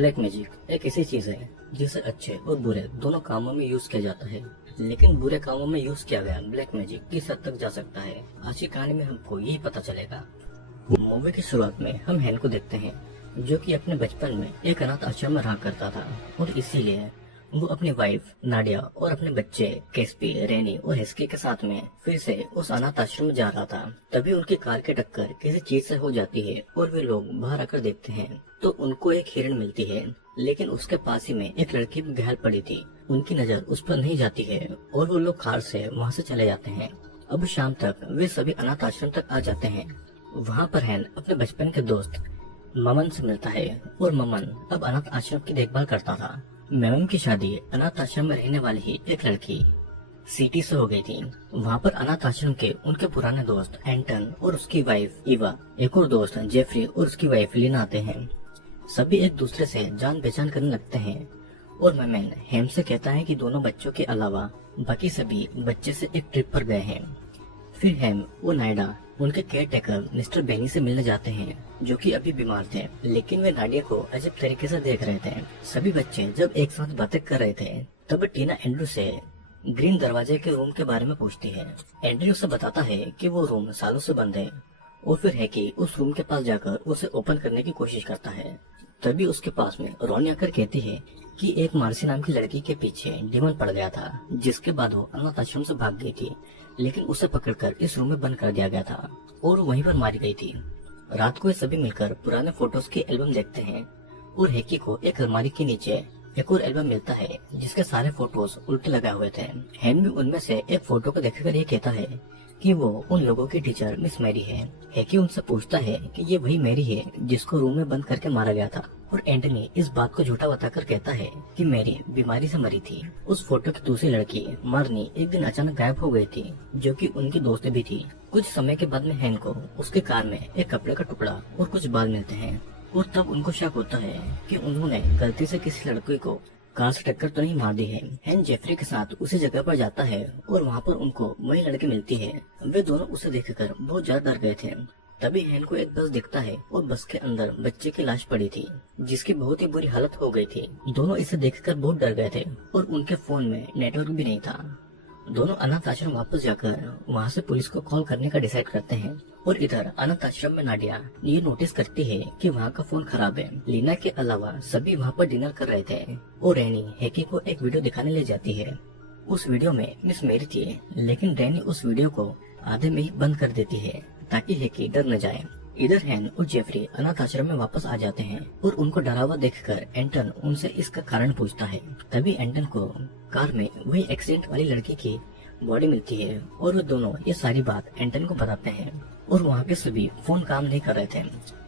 Black magic एक ऐसी चीज है जिसे अच्छे और बुरे दोनों कामों में यूज किया जाता है, लेकिन बुरे कामों में यूज किया गया ब्लैक मैजिक किस हद तक जा सकता है, आज की कहानी में हमको यही पता चलेगा। मूवी की शुरुआत में हम हैन को देखते हैं, जो कि अपने बचपन में एक अनाथ आश्रम में रहा करता था और इसीलिए वो अपनी वाइफ नाडिया और अपने बच्चे कैस्पी, रेनी और हेस्की के साथ में फिर से उस अनाथ आश्रम में जा रहा था। तभी उनकी कार की टक्कर किसी चीज से हो जाती है और वे लोग बाहर आकर देखते हैं तो उनको एक हिरण मिलती है, लेकिन उसके पास ही में एक लड़की भी घायल पड़ी थी। उनकी नजर उस पर नहीं जाती है और वो लोग कार से वहाँ से चले जाते हैं। अब शाम तक वे सभी अनाथ आश्रम तक आ जाते हैं। वहाँ पर हैन अपने बचपन के दोस्त ममन से मिलता है और ममन अब अनाथ आश्रम की देखभाल करता था। मेमन की शादी अनाथ आश्रम में रहने वाली ही एक लड़की सीटी से हो गई थी। वहाँ पर अनाथ आश्रम के उनके पुराने दोस्त एंटन और उसकी वाइफ इवा, एक और दोस्त जेफरी और उसकी वाइफ लीना आते हैं। सभी एक दूसरे से जान पहचान करने लगते हैं और मेमन हेम से कहता है कि दोनों बच्चों के अलावा बाकी सभी बच्चे से एक ट्रिप पर गए हैं। फिर हेम और नायडा उनके केयर टेकर मिस्टर बेनी से मिलने जाते हैं, जो कि अभी बीमार थे, लेकिन वे नाडिया को अजीब तरीके से देख रहे थे। सभी बच्चे जब एक साथ बातें कर रहे थे तब टीना एंड्रू से ग्रीन दरवाजे के रूम के बारे में पूछती है। एंड्रू उसे बताता है कि वो रूम सालों से बंद है और फिर है कि उस रूम के पास जाकर उसे ओपन करने की कोशिश करता है। तभी उसके पास में रोनी आकर कहती है कि एक मार्सी नाम की लड़की के पीछे डिमन पड़ गया था, जिसके बाद वो अनाथ आश्रम से भाग गई थी, लेकिन उसे पकड़कर इस रूम में बंद कर दिया गया था और वहीं पर मारी गई थी। रात को ये सभी मिलकर पुराने फोटोज की एल्बम देखते हैं और हेकी को एक अलमारी के नीचे एक और एल्बम मिलता है जिसके सारे फोटोज उल्टे लगाए हुए थे। हैन भी उनमें से एक फोटो को देखकर ये कहता है कि वो उन लोगों की टीचर मिस मैरी है। हेकी उनसे पूछता है कि ये वही मैरी है जिसको रूम में बंद करके मारा गया था, और एंटनी इस बात को झूठा बताकर कहता है कि मैरी बीमारी से मरी थी। उस फोटो की दूसरी लड़की मार्नी एक दिन अचानक गायब हो गई थी, जो कि उनकी दोस्त भी थी। कुछ समय के बाद में हैन को उसके कार में एक कपड़े का टुकड़ा और कुछ बाल मिलते हैं और तब उनको शक होता है कि उन्होंने गलती से किसी लड़के को कार से टक्कर तो नहीं मार दी है। हैन जेफरी के साथ उसी जगह पर जाता है और वहाँ पर उनको वही लड़की मिलती है। वे दोनों उसे देखकर बहुत ज्यादा डर गए थे। तभी हैन को एक बस दिखता है और बस के अंदर बच्चे की लाश पड़ी थी, जिसकी बहुत ही बुरी हालत हो गई थी। दोनों इसे देखकर बहुत डर गए थे और उनके फोन में नेटवर्क भी नहीं था। दोनों अनाथ आश्रम वापस जाकर वहाँ से पुलिस को कॉल करने का डिसाइड करते हैं और इधर अनाथ आश्रम में नाडिया ये नोटिस करती है कि वहाँ का फोन खराब है। लीना के अलावा सभी वहाँ पर डिनर कर रहे थे और रैनी हेकी को एक वीडियो दिखाने ले जाती है। उस वीडियो में मिस मैरी थी, लेकिन रैनी उस वीडियो को आधे में ही बंद कर देती है ताकि हेकी डर न जाए। इधर हैन और जेफरी अनाथ आश्रम में वापस आ जाते हैं और उनको डरा हुआ देखकर एंटन उनसे इसका कारण पूछता है। तभी एंटन को कार में वही एक्सीडेंट वाली लड़की की बॉडी मिलती है और वो दोनों ये सारी बात एंटन को बताते हैं और वहाँ के सभी फोन काम नहीं कर रहे थे।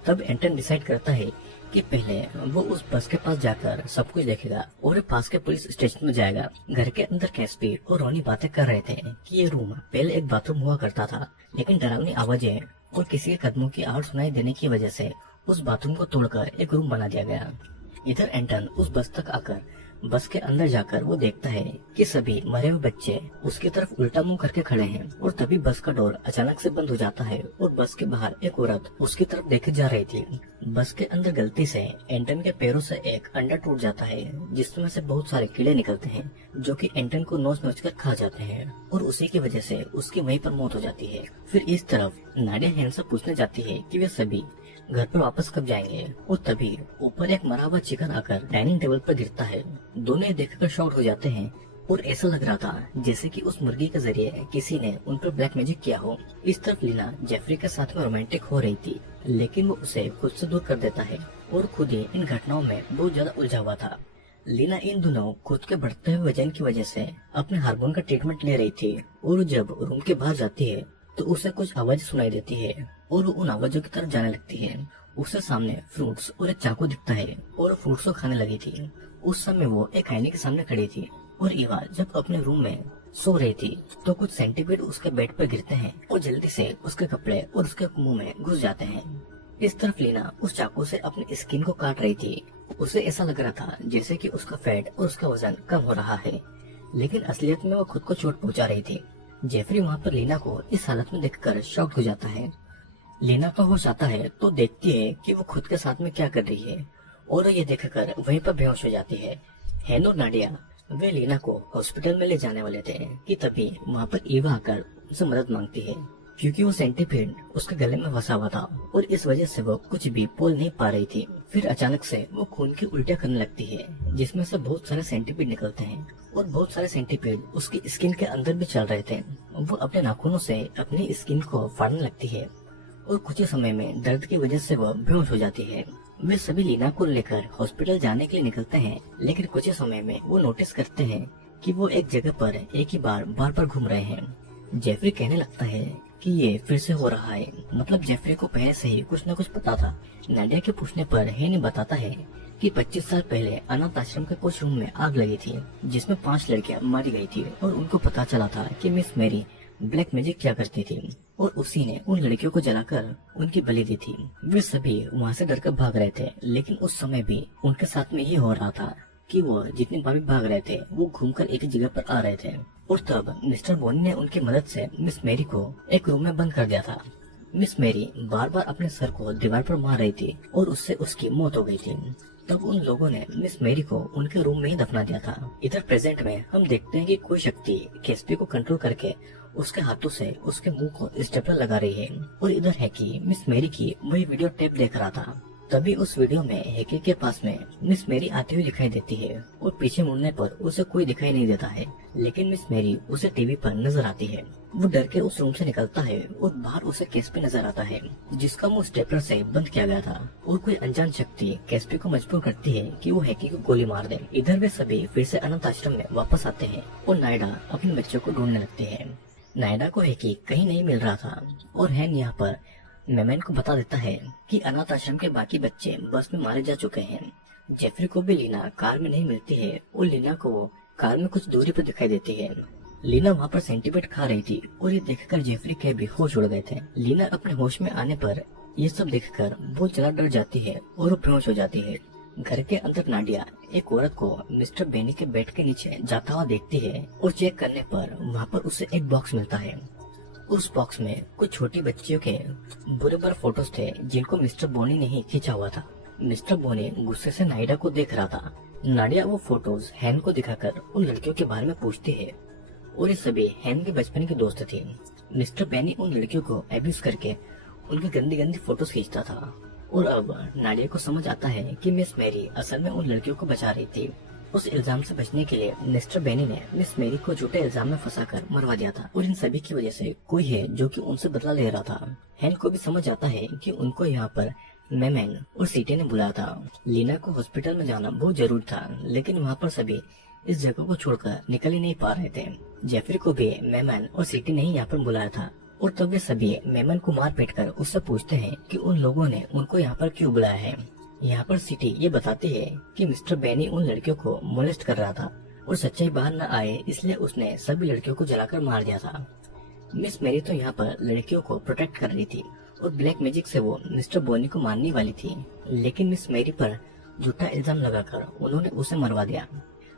तब एंटन डिसाइड करता है कि पहले वो उस बस के पास जाकर सब कुछ देखेगा और पास के पुलिस स्टेशन में जाएगा। घर के अंदर कैस्पी और रोनी बातें कर रहे थे कि ये रूम पहले एक बाथरूम हुआ करता था, लेकिन डरावनी आवाजें और किसी के कदमों की आवाज सुनाई देने की वजह से उस बाथरूम को तोड़कर एक रूम बना दिया गया। इधर एंटन उस बस तक आकर बस के अंदर जाकर वो देखता है कि सभी मरे हुए बच्चे उसकी तरफ उल्टा मुंह करके खड़े हैं और तभी बस का डोर अचानक से बंद हो जाता है और बस के बाहर एक औरत उसकी तरफ देखे जा रही थी। बस के अंदर गलती से एंटन के पैरों से एक अंडा टूट जाता है, जिसमें से बहुत सारे कीड़े निकलते हैं जो कि एंटन को नोच नोच कर खा जाते हैं और उसी की वजह से उसकी वहीं पर मौत हो जाती है। फिर इस तरफ नाडिया हैन से पूछने जाती है कि वे सभी घर पर वापस कब जाएंगे और तभी ऊपर एक मरा हुआ चिकन आकर डाइनिंग टेबल पर गिरता है। दोनों ये देखकर शॉक हो जाते हैं और ऐसा लग रहा था जैसे कि उस मुर्गी के जरिए किसी ने उन पर ब्लैक मैजिक किया हो। इस तरफ लीना जेफरी के साथ में रोमांटिक हो रही थी, लेकिन वो उसे खुद से दूर कर देता है और खुद ही इन घटनाओं में बहुत ज्यादा उलझा हुआ था। लीना इन दिनों खुद के बढ़ते हुए वजन की वजह से अपने हार्मोन का ट्रीटमेंट ले रही थी और जब रूम के बाहर जाती है तो उसे कुछ आवाज सुनाई देती है और वो उन आवाजों की तरफ जाने लगती है। उसे सामने फ्रूट्स और एक चाकू दिखता है और फ्रूट्स को खाने लगी थी। उस समय वो एक आईने के सामने खड़ी थी और इवा जब अपने रूम में सो रही थी तो कुछ सेंटीपीड उसके बेड पर गिरते हैं और जल्दी से उसके कपड़े और उसके मुंह में घुस जाते हैं। इस तरफ लीना उस चाकू से अपनी स्किन को काट रही थी। उसे ऐसा लग रहा था जैसे कि उसका फैट और उसका वजन कम हो रहा है, लेकिन असलियत में वो खुद को चोट पहुंचा रही थी। जेफरी वहाँ पर लीना को इस हालत में देखकर शॉक्ड हो जाता है। लीना का होश आता है तो देखती है कि वो खुद के साथ में क्या कर रही है और ये देखकर वहीं पर बेहोश हो जाती है। हैन और नाडिया वे लीना को हॉस्पिटल में ले जाने वाले थे कि तभी वहाँ पर ईवा आकर उनसे मदद मांगती है, क्योंकि वो सेंटीपीड उसके गले में फंसा हुआ था और इस वजह से वो कुछ भी बोल नहीं पा रही थी। फिर अचानक से वो खून की उल्टियाँ करने लगती है, जिसमें से बहुत सारे सेंटीपीड निकलते हैं और बहुत सारे सेंटीपीड उसकी स्किन के अंदर भी चल रहे थे। वो अपने नाखूनों से अपनी स्किन को फाड़ने लगती है और कुछ ही समय में दर्द की वजह से वह बेहोश हो जाती है। वे सभी लीना को लेकर हॉस्पिटल जाने के लिए निकलते हैं, लेकिन कुछ ही समय में वो नोटिस करते हैं कि वो एक जगह पर एक ही बार बार घूम रहे हैं। जेफरी कहने लगता है कि ये फिर से हो रहा है, मतलब जेफरी को पहले से ही कुछ न कुछ पता था। नाडिया के पूछने पर हेनी बताता है कि 25 साल पहले अनाथ आश्रम के कुछ रूम में आग लगी थी, जिसमें 5 लड़कियां मारी गई थी और उनको पता चला था कि मिस मैरी ब्लैक मैजिक क्या करती थी और उसी ने उन लड़कियों को जलाकर उनकी बलि दी थी। वे सभी वहाँ से डरकर भाग रहे थे, लेकिन उस समय भी उनके साथ में ये हो रहा था कि वो जितनी बार भी भाग रहे थे वो घूमकर एक जगह पर आ रहे थे। और तब मिस्टर बोनी ने उनकी मदद से मिस मैरी को एक रूम में बंद कर दिया था। मिस मैरी बार बार अपने सर को दीवार पर मार रही थी और उससे उसकी मौत हो गई थी। तब उन लोगों ने मिस मैरी को उनके रूम में ही दफना दिया था। इधर प्रेजेंट में हम देखते हैं कि कोई शक्ति कैस्पी को कंट्रोल करके उसके हाथों से उसके मुंह को स्टेपलर लगा रही है। और इधर है कि मिस मैरी की वही वीडियो टेप देख रहा था। तभी उस वीडियो में हैकी के पास में मिस मैरी आती हुई दिखाई देती है और पीछे मुड़ने पर उसे कोई दिखाई नहीं देता है, लेकिन मिस मैरी उसे टीवी पर नजर आती है। वो डर के उस रूम से निकलता है और बाहर उसे कैस्पी नजर आता है, जिसका मुंह स्टेपलर से बंद किया गया था। और कोई अनजान शक्ति कैस्पी को मजबूर करती है कि वो हैकी को गोली मार दे। इधर वे सभी फिर से अनाथ आश्रम में वापस आते हैं और नायडा अपने बच्चों को ढूंढने लगती है। नायडा को हैकी कहीं नहीं मिल रहा था और हैन यहाँ पर मेमन को बता देता है कि अनाथ आश्रम के बाकी बच्चे बस में मारे जा चुके हैं। जेफरी को भी लीना कार में नहीं मिलती है और लीना को वो कार में कुछ दूरी पर दिखाई देती है। लीना वहाँ पर सेंटीपीड खा रही थी और ये देखकर जेफरी के भी होश उड़ गए थे। लीना अपने होश में आने पर ये सब देखकर बहुत ज्यादा डर जाती है और वो बेहोश हो जाती है। घर के अंदर नाडिया एक औरत को मिस्टर बेनी के बेड के नीचे जाता हुआ देखती है और चेक करने पर वहाँ पर उसे एक बॉक्स मिलता है। उस बॉक्स में कुछ छोटी बच्चियों के बुरे फोटोज थे जिनको मिस्टर बोनी ने ही खींचा हुआ था। मिस्टर बोनी गुस्से से नायडा को देख रहा था। नाडिया वो फोटोज हैन को दिखाकर उन लड़कियों के बारे में पूछती है और ये सभी हैन के बचपन की दोस्त थी। मिस्टर बेनी उन लड़कियों को एब्यूज करके उनकी गंदी गंदी फोटोज खींचता था और अब नाडिया को समझ आता है कि मिस मैरी असल में उन लड़कियों को बचा रही थी। उस इल्जाम से बचने के लिए मिस्टर बेनी ने मिस मैरी को झूठे इल्जाम में फंसाकर मरवा दिया था और इन सभी की वजह से कोई है जो कि उनसे बदला ले रहा था। हैन को भी समझ आता है कि उनको यहाँ पर मेमन और सीटे ने बुलाया था। लीना को हॉस्पिटल में जाना बहुत जरूरी था, लेकिन वहाँ पर सभी इस जगह को छोड़कर निकल ही नहीं पा रहे थे। जेफरी को भी मेमन और सीटी ने ही यहाँ पर बुलाया था और तब वे सभी मेमन को मार पीट कर उससे पूछते हैं कि उन लोगों ने उनको यहाँ पर क्यों बुलाया है। यहाँ पर सिटी ये बताती है कि मिस्टर बेनी उन लड़कियों को मोलेस्ट कर रहा था और सच्चाई बाहर न आए इसलिए उसने सभी लड़कियों को जलाकर मार दिया था। मिस मैरी तो यहाँ पर लड़कियों को प्रोटेक्ट कर रही थी और ब्लैक मैजिक से वो मिस्टर बोनी को मारने वाली थी, लेकिन मिस मैरी पर झूठा इल्जाम लगाकर उन्होंने उसे मरवा दिया।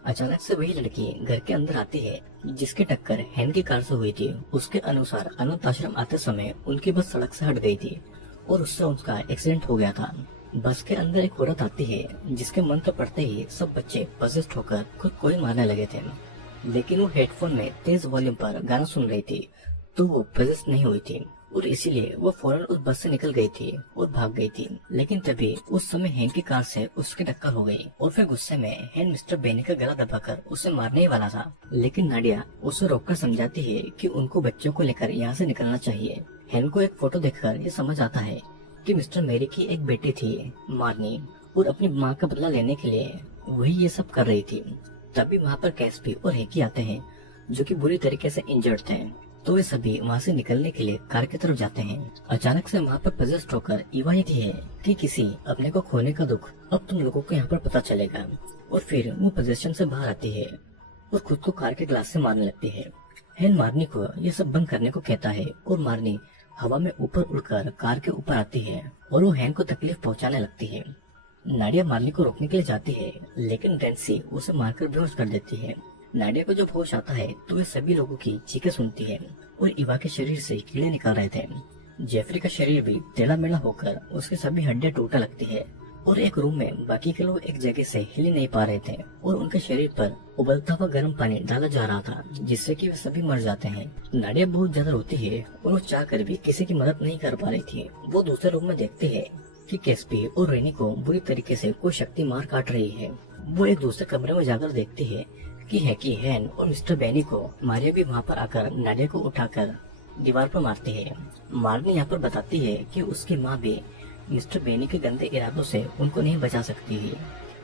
अचानक से वही लड़की घर के अंदर आती है जिसकी टक्कर हैन की कार से हुई थी। उसके अनुसार अनाथ आश्रम आते समय उनकी बस सड़क से हट गई थी और उससे उसका एक्सीडेंट हो गया था। बस के अंदर एक औरत आती है जिसके मंत्र पढ़ते ही सब बच्चे पजेस्ड होकर खुद को ही मारने लगे थे, लेकिन वो हेडफोन में तेज वॉल्यूम पर गाना सुन रही थी तो वो पजेस्ट नहीं हुई थी और इसीलिए वो फौरन उस बस से निकल गई थी और भाग गई थी। लेकिन तभी उस समय हैन की कार से उसकी टक्कर हो गई और फिर गुस्से में हैन मिस्टर बेनी का गला दबाकर उसे मारने ही वाला था, लेकिन नाडिया उसे रोककर समझाती है कि उनको बच्चों को लेकर यहाँ से निकलना चाहिए। हैन को एक फोटो देखकर ये समझ आता है कि मिस्टर मैरी की एक बेटी थी मार्नी और अपनी माँ का बदला लेने के लिए वही ये सब कर रही थी। तभी वहाँ पर कैस्पी और हैकी आते हैं जो कि बुरी तरीके से इंजर्ड थे, तो वे सभी वहाँ से निकलने के लिए कार की तरफ जाते हैं। अचानक से वहाँ पर पजेस्ट होकर ईवा कहती है कि किसी अपने को खोने का दुख अब तुम लोगों को यहाँ पर पता चलेगा और फिर वो पोजीशन से बाहर आती है और खुद को कार के ग्लास से मारने लगती है। हैन मार्नी को ये सब बंद करने को कहता है और मार्नी हवा में ऊपर उड़कर कार के ऊपर आती है और वो हैन को तकलीफ पहुंचाने लगती है। नाडिया मार्नी को रोकने के लिए जाती है, लेकिन डेंसी उसे मारकर बेहोश कर देती है। नाडिया को जब होश आता है तो वे सभी लोगों की चीखें सुनती है और इवा के शरीर से कीड़े निकल रहे थे। जेफरी का शरीर भी टेढ़ा मेढ़ा होकर उसकी सभी हड्डियां टूटने लगती है और एक रूम में बाकी के लोग एक जगह से हिल ही नहीं पा रहे थे और उनके शरीर पर उबलता हुआ गर्म पानी डाला जा रहा था, जिससे कि वे सभी मर जाते हैं। नाडिया बहुत ज्यादा रोती है और वो चाह कर भी किसी की मदद नहीं कर पा रही थी। वो दूसरे रूम में देखती है कि कैस्पी और रेनी को बुरी तरीके से कोई शक्ति मार काट रही है। वो एक दूसरे कमरे में जाकर देखती है कि हैन और मिस्टर बेनी को मारिया भी वहाँ पर आकर नाडिया को उठाकर दीवार पर मारती है। मार्नी यहाँ पर बताती है कि उसकी माँ भी मिस्टर बेनी के गंदे इरादों से उनको नहीं बचा सकती है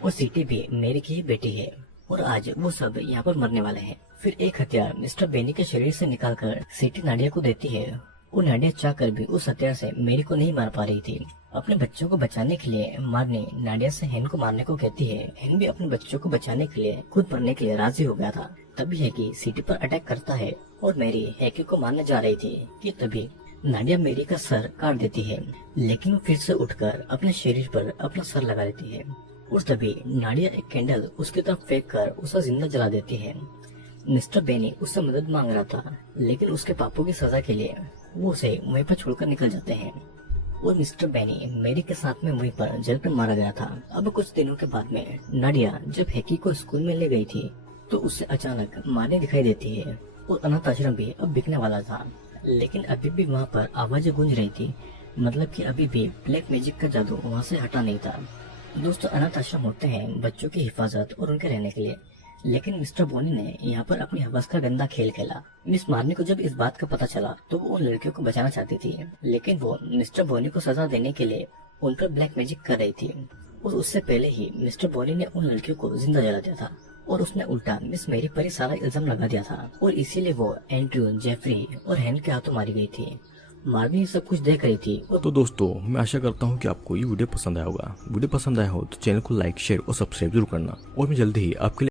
और सीटी भी मेरी की ही बेटी है और आज वो सब यहाँ पर मरने वाले हैं। फिर एक हथियार मिस्टर बेनी के शरीर से निकालकर सीटी नाडिया को देती है और नाडिया चाहकर भी उस हथियार से मेरी को नहीं मार पा रही थी। अपने बच्चों को बचाने के लिए मार्नी नाडिया से हैन को मारने को कहती है। हैन भी अपने बच्चों को बचाने के लिए खुद मरने के लिए राजी हो गया था। तभी हैकी सीटी पर अटैक करता है और मेरी हैकी को मारने जा रही थी कि तभी नाडिया मेरी का सर काट देती है, लेकिन वो फिर से उठकर अपने शरीर पर अपना सर लगा देती है और तभी नाडिया एक कैंडल उसकी तरफ फेंक कर उसे जिंदा जला देती है। मिस्टर बेनी उससे मदद मांग रहा था, लेकिन उसके पापों की सजा के लिए वो उसे वहीं पर छोड़कर निकल जाते हैं और मिस्टर बेनी मेरी के साथ में वहीं पर जल पर मारा गया था। अब कुछ दिनों के बाद में नाडिया जब हैकी को स्कूल में ले गई थी तो उससे अचानक मार्नी दिखाई देती है और अनाथ आश्रम भी अब बिकने वाला था, लेकिन अभी भी वहाँ पर आवाजें गूंज रही थी, मतलब कि अभी भी ब्लैक मैजिक का जादू वहाँ से हटा नहीं था। दोस्तों, अनाथ आश्रम होते हैं बच्चों की हिफाजत और उनके रहने के लिए, लेकिन मिस्टर बोनी ने यहाँ पर अपनी हवस का गंदा खेल खेला। मिस मार्नी को जब इस बात का पता चला तो वो उन लड़कियों को बचाना चाहती थी, लेकिन वो मिस्टर बोनी को सजा देने के लिए उन पर ब्लैक मैजिक कर रही थी और उससे पहले ही मिस्टर बोनी ने उन लड़कियों को जिंदा जला दिया था और उसने उल्टा मिस मेरी पर ही सारा इल्जाम लगा दिया था और इसीलिए वो एंड्रयू, जेफरी और हैन के हाथों मारी गई थी। मार्नी सब कुछ देख रही थी। तो दोस्तों, मैं आशा करता हूँ कि आपको ये वीडियो पसंद आया होगा। वीडियो पसंद आया हो तो चैनल को लाइक, शेयर और सब्सक्राइब जरूर करना और मैं जल्दी ही आपके लिए